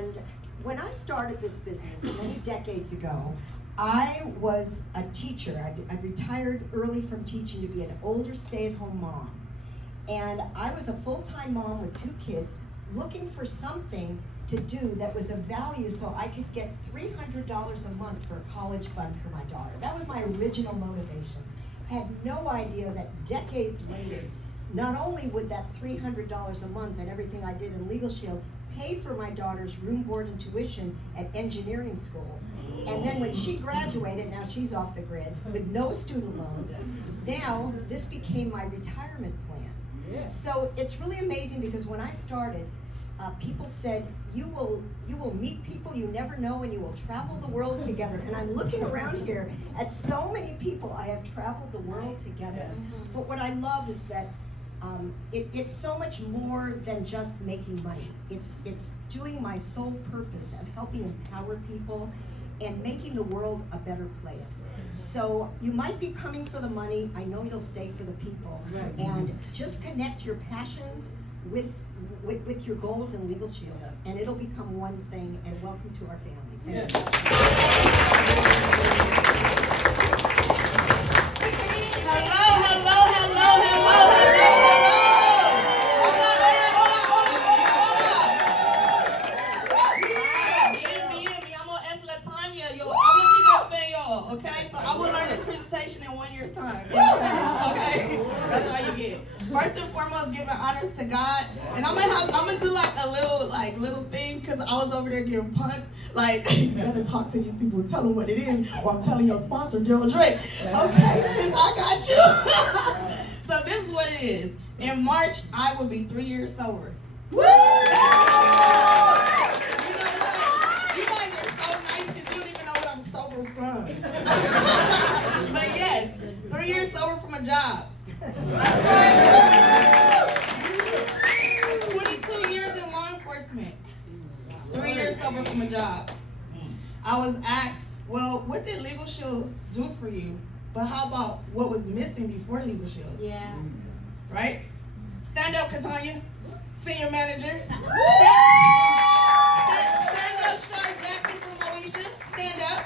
And when I started this business many decades ago, I was a teacher. I retired early from teaching to be an older stay-at-home mom. And I was a full-time mom with 2 kids looking for something to do that was of value so I could get $300 a month for a college fund for my daughter. That was my original motivation. Had no idea that decades later, not only would that $300 a month and everything I did in LegalShield pay for my daughter's room, board, and tuition at engineering school. And then when she graduated, now she's off the grid with no student loans. Now this became my retirement plan. So it's really amazing because when I started, people said, you will meet people you never know and you will travel the world together. And I'm looking around here at so many people I have traveled the world together. But what I love is that it's so much more than just making money. It's doing my sole purpose of helping empower people and making the world a better place. So you might be coming for the money. I know you'll stay for the people. And just connect your passions with your goals in LegalShield, and it'll become one thing. And welcome to our family. Thank you. Okay, so I will learn this presentation in 1 year's time in Spanish. Okay, that's all you get. First and foremost, giving honors to God, and I'm gonna do like a little thing because I was over there getting punked. Like, you gotta talk to these people and tell them what it is, or I'm telling your sponsor, Gerald Drake. Okay, sis, I got you. So this is what it is. In March, I will be 3 years sober. Woo! But yes, 3 years sober from a job. That's right. 22 years in law enforcement. 3 years sober from a job. I was asked, well, what did LegalShield do for you? But how about what was missing before LegalShield? Yeah. Right? Stand up, Katanya. Senior manager. Stand up, Shar Jackson from Moesha. Stand up.